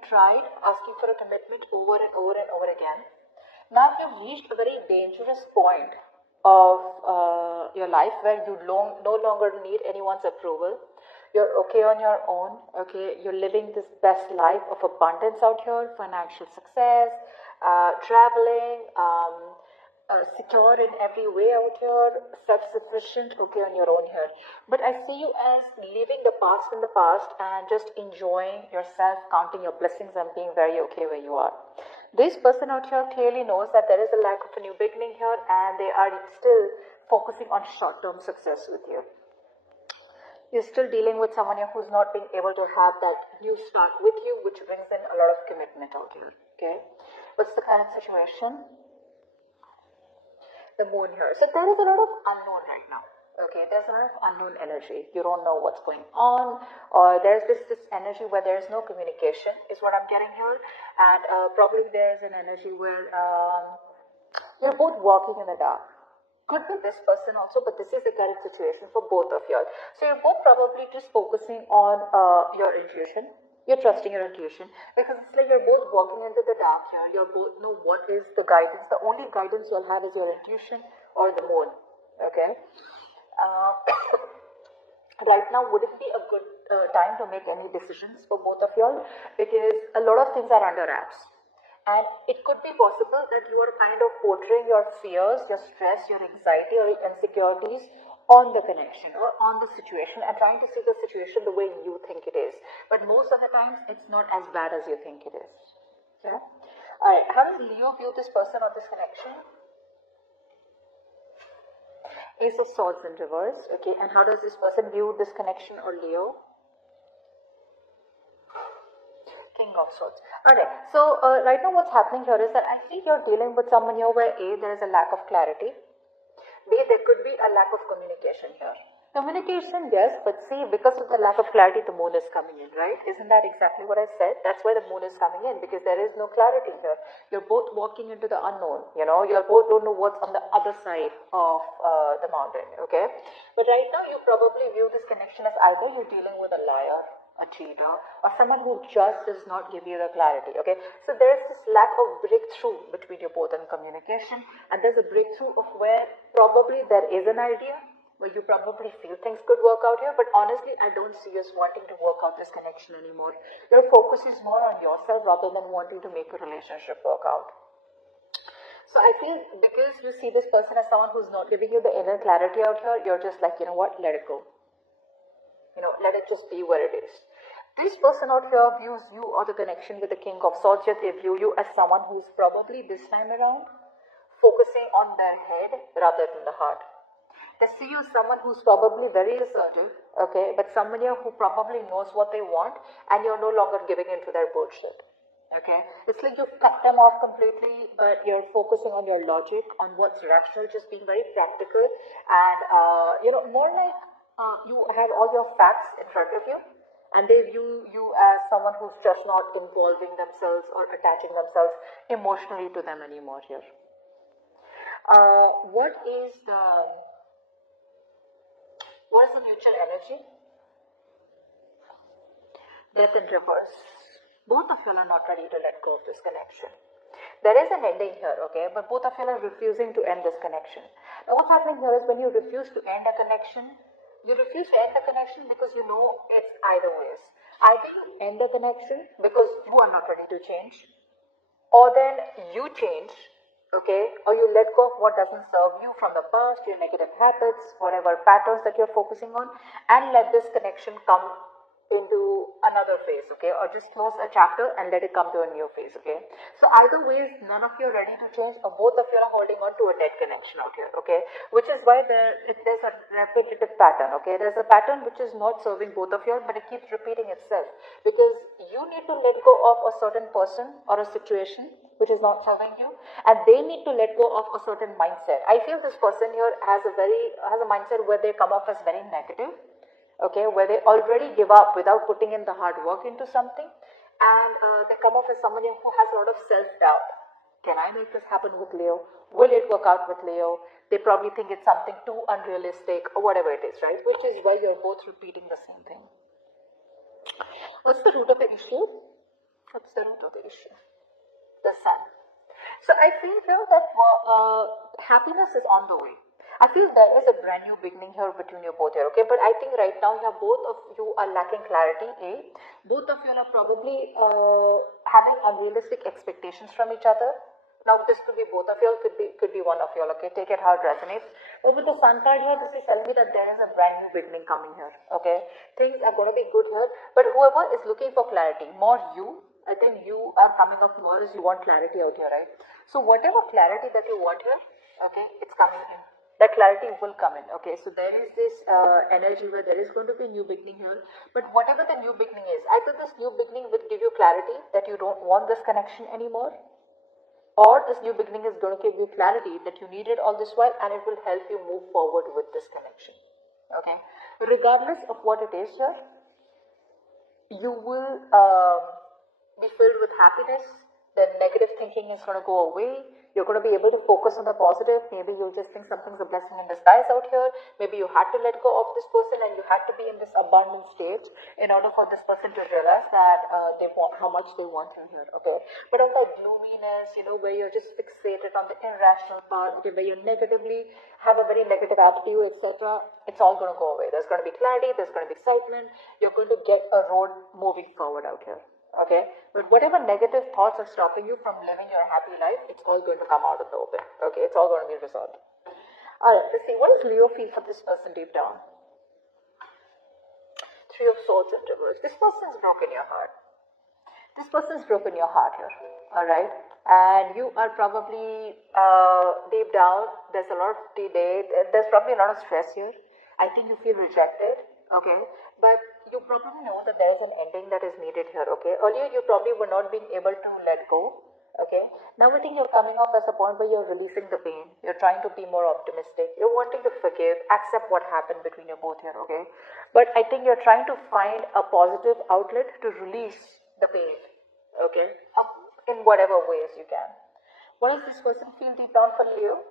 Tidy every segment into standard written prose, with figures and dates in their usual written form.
you've tried asking for a commitment over and over and over again. Now you've reached a very dangerous point of your life where you no longer need anyone's approval. You're okay on your own, okay? You're living this best life of abundance out here, financial success, traveling, secure in every way out here, self-sufficient, okay, on your own here. But I see you as leaving the past in the past and just enjoying yourself, counting your blessings and being very okay where you are. This person out here clearly knows that there is a lack of a new beginning here and they are still focusing on short-term success with you. You're still dealing with someone here who's not being able to have that new start with you, which brings in a lot of commitment out here, okay? What's the current situation? The moon here. So there is a lot of unknown right now. Okay, there's a lot of unknown energy. You don't know what's going on, or there's this energy where there is no communication, is what I'm getting here. And probably there's an energy where you're both walking in the dark. Could be this person also, but this is the current situation for both of you. So you're both probably just focusing on your intuition. You're trusting your intuition because it's like you're both walking into the dark here. You both know what is the guidance. The only guidance you'll have is your intuition or the moon. Okay. Right now wouldn't be a good time to make any decisions for both of y'all because a lot of things are under wraps. And it could be possible that you are kind of portraying your fears, your stress, your anxiety or your insecurities on the connection or on the situation and trying to see the situation the way you think it is. But most of the times, it's not as bad as you think it is. Okay? Alright, how does Leo view this person or this connection? Ace of Swords in reverse. Okay, and how does this person view this connection or Leo? King of Swords. Alright, so right now what's happening here is that I think you're dealing with someone here where A, there is a lack of clarity. B, there could be a lack of communication here. Communication, yes, but see, because of the lack of clarity, the moon is coming in, right? Isn't that exactly what I said? That's why the moon is coming in, because there is no clarity here. You're both walking into the unknown, you know, you both don't know what's on the other side of the mountain, okay? But right now, you probably view this connection as either you're dealing with a liar, a cheater, or someone who just does not give you the clarity, okay? So there's this lack of breakthrough between you both in communication, and there's a breakthrough of where probably there is an idea, where you probably feel things could work out here, but honestly, I don't see us wanting to work out this connection anymore. Your focus is more on yourself rather than wanting to make a relationship work out. So I feel because you see this person as someone who's not giving you the inner clarity out here, you're just like, you know what, let it go. You know, let it just be where it is. This person out here views you or the connection with the King of Swords, yet they view you as someone who's probably this time around focusing on their head rather than the heart. They see you as someone who's probably very assertive, okay, but someone here who probably knows what they want and you're no longer giving into their bullshit, okay. It's like you've cut them off completely, but you're focusing on your logic, on what's rational, just being very practical and, you know, more like you have all your facts in front of you and they view you as someone who's just not involving themselves or attaching themselves emotionally to them anymore here. What is the mutual energy? Death in reverse. Both of you are not ready to let go of this connection. There is an ending here, okay, but both of you are refusing to end this connection. Now what's happening here is when you refuse to end a connection, you refuse to end the connection because you know it's either ways. Either you end the connection because you are not ready to change, or then you change, okay, or you let go of what doesn't serve you from the past, your negative habits, whatever patterns that you're focusing on, and let this connection come into another phase, okay, or just close a chapter and let it come to a new phase, okay. So either ways, none of you are ready to change, or both of you are holding on to a dead connection out here, okay, which is why there's a repetitive pattern, okay. There's a pattern which is not serving both of you, but it keeps repeating itself, because you need to let go of a certain person or a situation which is not serving you, and they need to let go of a certain mindset. I feel this person here has a mindset where they come off as very negative, okay, where they already give up without putting in the hard work into something, and they come off as someone who has a lot of self-doubt. Can I make this happen with Leo? Will it work out with Leo? They probably think it's something too unrealistic or whatever it is, right? Which is why you're both repeating the same thing. What's the root of the issue? What's the root of the issue? The sun. So I feel here that happiness is on the way. I feel there is a brand new beginning here between you both here, okay? But I think right now, yeah, both of you are lacking clarity, A. Both of you are probably having unrealistic expectations from each other. Now, this could be both of you, could be one of you, okay? Take it how it resonates. But with the sun card here, this is telling me that there is a brand new beginning coming here, okay? Things are going to be good here. But whoever is looking for clarity, more you, I think you are coming up more as you want clarity out here, right? So whatever clarity that you want here, okay, it's coming in. That clarity will come in, okay? So there is this energy where there is going to be a new beginning here. But whatever the new beginning is, I think this new beginning will give you clarity that you don't want this connection anymore. Or this new beginning is going to give you clarity that you needed all this while, and it will help you move forward with this connection, okay? Regardless of what it is here, you will be filled with happiness. The negative thinking is going to go away. You're going to be able to focus on the positive. Maybe you'll just think something's a blessing in disguise out here. Maybe you had to let go of this person and you had to be in this abundant state in order for this person to realize that they want how much they want you here, okay? But on the gloominess, you know, where you're just fixated on the irrational part, okay, where you negatively have a very negative attitude, etc., it's all going to go away. There's going to be clarity, there's going to be excitement. You're going to get a road moving forward out here. Okay, but whatever negative thoughts are stopping you from living your happy life, it's all going to come out in the open. Okay, it's all going to be resolved. Alright, let's see, what does Leo feel for this person deep down? Three of Swords in reverse. This person's broken your heart. This person's broken your heart here. Alright, and you are probably deep down, there's a lot of delay, there's probably a lot of stress here. I think you feel rejected. Okay, but you probably know that there is an ending that is needed here, okay? Earlier, you probably were not being able to let go, okay? Now, I think you're coming up as a point where you're releasing the pain. You're trying to be more optimistic. You're wanting to forgive, accept what happened between you both here, okay? But I think you're trying to find a positive outlet to release the pain, okay? In whatever ways you can. What does this person feel deep down for Leo?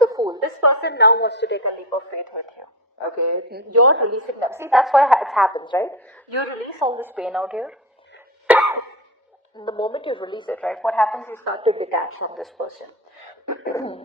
The Fool. This person now wants to take a leap of faith with you. Okay, you're releasing them. See, that's why it happens, right? You release all this pain out here. The moment you release it, right, what happens? You start to detach from this person.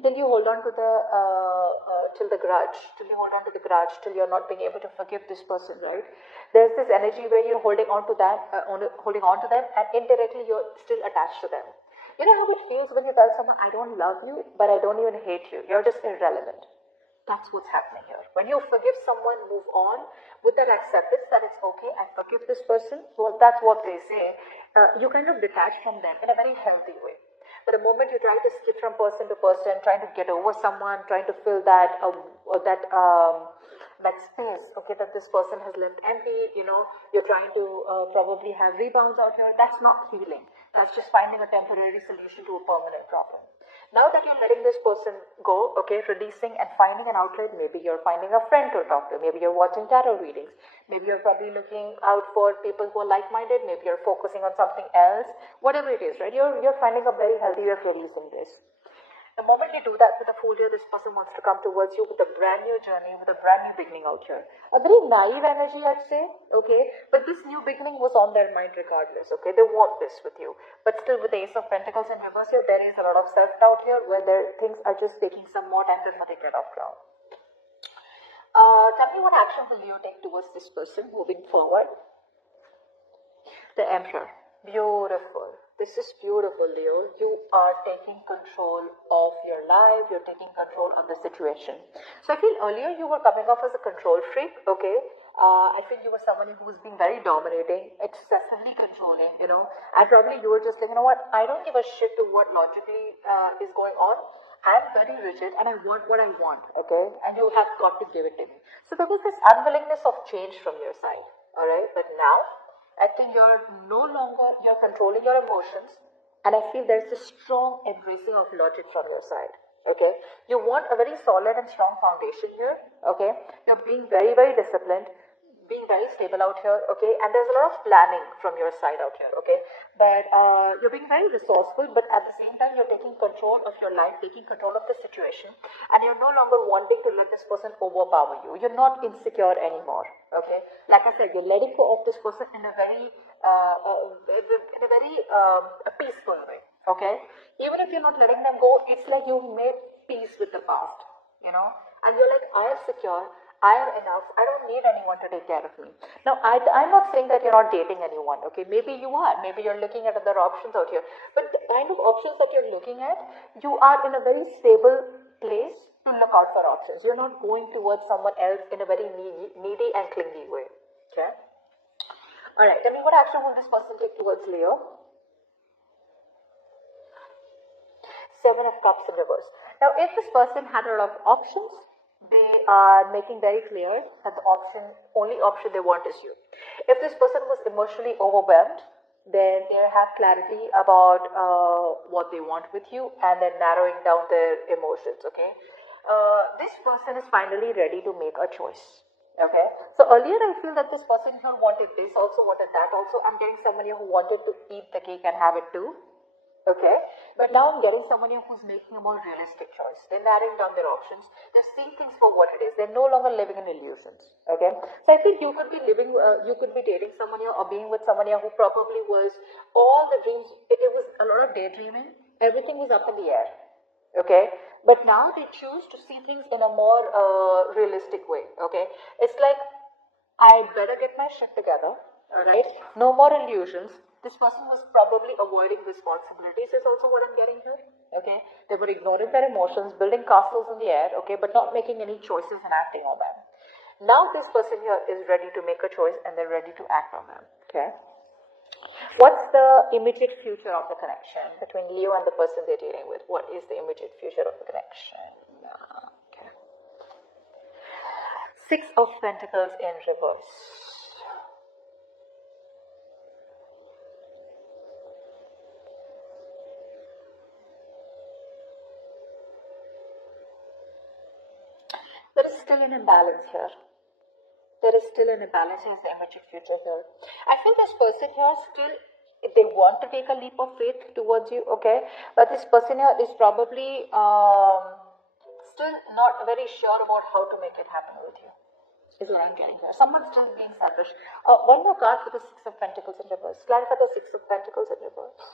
Till you hold on to the till the grudge, till you hold on to the grudge, till you're not being able to forgive this person, right? There's this energy where you're holding on to that, holding on to them, and indirectly you're still attached to them. You know how it feels when you tell someone, I don't love you, but I don't even hate you. You're just irrelevant. That's what's happening here. When you forgive someone, move on with that acceptance that it's okay, I forgive this person. Well, that's what they say. You kind of detach from them in a very healthy way. But the moment you try to skip from person to person, trying to get over someone, trying to fill that space, okay, that this person has left empty, you know, you're trying to probably have rebounds out here. That's not healing. That's just finding a temporary solution to a permanent problem. Now that you're letting this person go, okay, releasing and finding an outlet, maybe you're finding a friend to talk to, maybe you're watching tarot readings, maybe you're probably looking out for people who are like-minded, maybe you're focusing on something else, whatever it is, right? You're finding a very healthy way of releasing this. The moment you do that with a Fool here, this person wants to come towards you with a brand new journey, with a brand new beginning out here. A very naive energy, I'd say, okay? But this new beginning was on their mind regardless, okay? They want this with you. But still with the Ace of Pentacles in reverse here, there is a lot of self-doubt here where things are just taking some more time before they get off ground. Tell me what action will you take towards this person moving forward? The Emperor. Beautiful. This is beautiful, Leo. You are taking control of your life. You're taking control of the situation. So I feel earlier you were coming off as a control freak, okay? I feel you were someone who was being very dominating, excessively controlling, you know. And probably you were just like, you know what, I don't give a shit to what logically is going on. I'm very rigid and I want what I want, okay? And you have got to give it to me. So there was this unwillingness of change from your side, all right? But now, I think you're controlling your emotions, and I feel there's a strong embracing of logic from your side, okay? You want a very solid and strong foundation here, okay? You're being very, very disciplined. being very stable out here, okay, and there's a lot of planning from your side out here, okay, but you're being very resourceful, but at the same time you're taking control of your life, taking control of the situation, and you're no longer wanting to let this person overpower you. You're not insecure anymore, okay. Like I said, you're letting go of this person in a very a peaceful way, okay. Even if you're not letting them go, it's like you made peace with the past, you know, and you're like, I am secure, I am enough, I don't need anyone to take care of me. Now, I'm not saying that you're not dating anyone, okay? Maybe you are, maybe you're looking at other options out here, but the kind of options that you're looking at, you are in a very stable place to look out for options. You're not going towards someone else in a very needy and clingy way, okay? Alright, tell me, what action will this person take towards Leo? Seven of Cups in reverse. Now, if this person had a lot of options, they are making very clear that the only option they want is you. If this person was emotionally overwhelmed, then they have clarity about what they want with you, and then narrowing down their emotions, okay? This person is finally ready to make a choice, okay? So earlier I feel that this person here wanted this also, wanted that also. I'm getting someone here who wanted to eat the cake and have it too. Okay, but now I'm getting someone here who's making a more realistic choice. They're narrowing down their options. They're seeing things for what it is. They're no longer living in illusions. Okay, so I think you could be you could be dating someone here or being with someone here who probably was all the dreams. It was a lot of daydreaming. Everything was up in the air. Okay, but now they choose to see things in a more realistic way. Okay, it's like, I better get my shit together. All right, no more illusions. This person was probably avoiding responsibilities is also what I'm getting here, okay? They were ignoring their emotions, building castles in the air, okay, but not making any choices and acting on them. Now this person here is ready to make a choice and they're ready to act on them, okay? What's the immediate future of the connection between Leo and the person they're dealing with? What is the immediate future of the connection? Okay. Six of Pentacles in reverse. There is still an imbalance here. There is still an imbalance in the immediate future here. I feel this person here still, they want to take a leap of faith towards you, okay? But this person here is probably still not very sure about how to make it happen with you. Is what I'm getting here. Someone's still being selfish. One more card for the Six of Pentacles in reverse. Clarify the Six of Pentacles in reverse.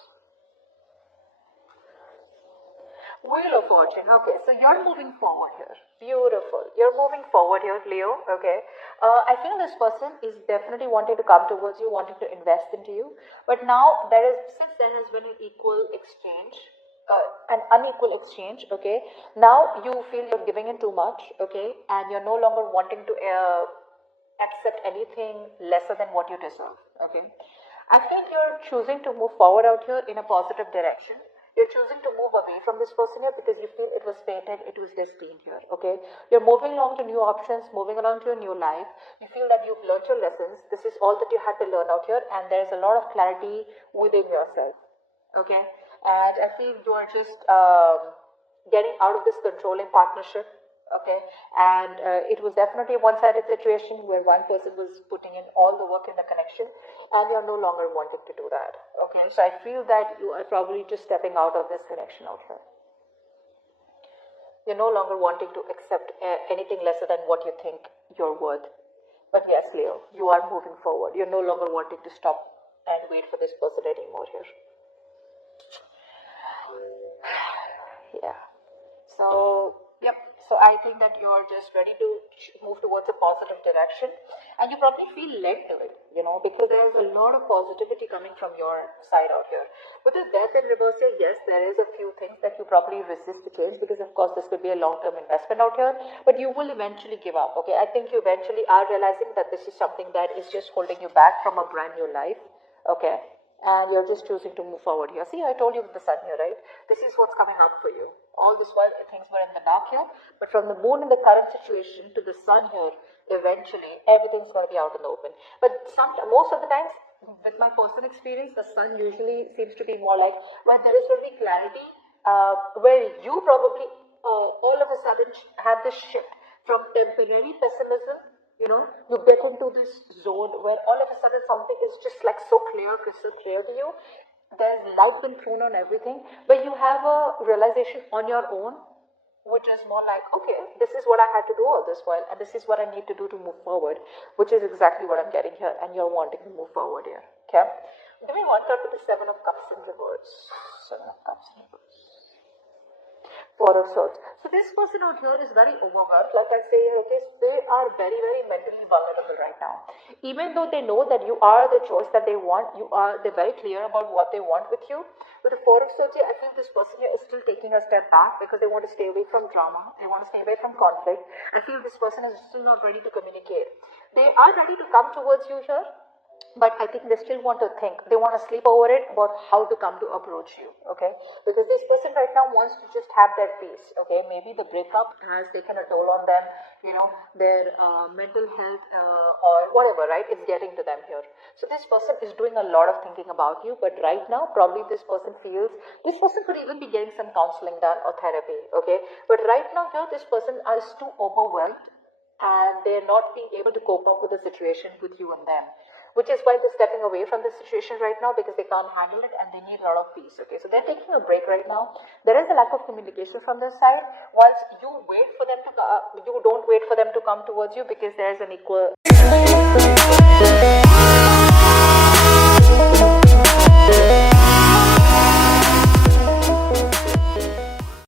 Wheel of Fortune. Okay, so you're moving forward here. Beautiful. You're moving forward here, Leo. Okay. I feel this person is definitely wanting to come towards you, wanting to invest into you. But now since there has been an equal exchange, an unequal exchange, okay, now you feel you're giving in too much, okay, and you're no longer wanting to accept anything lesser than what you deserve, okay. I think you're choosing to move forward out here in a positive direction. You're choosing to move away from this person here because you feel it was fated, it was destined here, okay? You're moving along to new options, moving along to a new life. You feel that you've learned your lessons. This is all that you had to learn out here, and there's a lot of clarity within yourself, okay? And I feel you are just getting out of this controlling partnership, okay? And it was definitely a one-sided situation where one person was putting in all the work in the connection, and you're no longer wanting to do that, okay? So I feel that you are probably just stepping out of this connection out here. You're no longer wanting to accept anything lesser than what you think you're worth. But yes, Leo, you are moving forward. You're no longer wanting to stop and wait for this person anymore here. Yeah. So, yep. So I think that you're just ready to move towards a positive direction, and you probably feel led to it, you know, because there's a lot of positivity coming from your side out here. With the Death in reverse here, yes, there is a few things that you probably resist to change because, of course, this could be a long-term investment out here, but you will eventually give up, okay? I think you eventually are realizing that this is something that is just holding you back from a brand new life, okay? And you're just choosing to move forward here. See, I told you with the sun here, right? This is what's coming up for you. All this while things were in the dark here, but from the moon in the current situation to the sun here, eventually everything's going to be out in the open. But most of the times, with my personal experience, the sun usually seems to be more like where there is really clarity, where you probably all of a sudden have this shift from temporary pessimism You get into this zone where all of a sudden something is just like so clear, crystal clear to you. There's light been thrown on everything, where you have a realization on your own, which is more like, okay, this is what I had to do all this while, and this is what I need to do to move forward, which is exactly what I'm getting here, and you're wanting to move forward here. Okay? Give me one card with the Seven of Cups in reverse. Seven of Cups in reverse. Four of Swords. So this person out here is very overwhelmed. Like I say, okay, they are very, very mentally vulnerable right now. Even though they know that you are the choice that they want, they're very clear about what they want with you. With the Four of Swords here, I feel this person here is still taking a step back because they want to stay away from drama. They want to stay away from conflict. I feel this person is still not ready to communicate. They are ready to come towards you here, but I think they still want to think. They want to sleep over it about how to come to approach you, okay? Because this person right now wants to just have their peace, okay? Maybe the breakup has taken a toll on them, their mental health or whatever, right? It's getting to them here. So this person is doing a lot of thinking about you, but right now, probably this person could even be getting some counseling done or therapy, okay? But right now here, this person is too overwhelmed and they're not being able to cope up with the situation with you and them, which is why they're stepping away from the situation right now, because they can't handle it and they need a lot of peace. Okay, so they're taking a break right now. There is a lack of communication from their side. Whilst you don't wait for them to come towards you, because there is an equal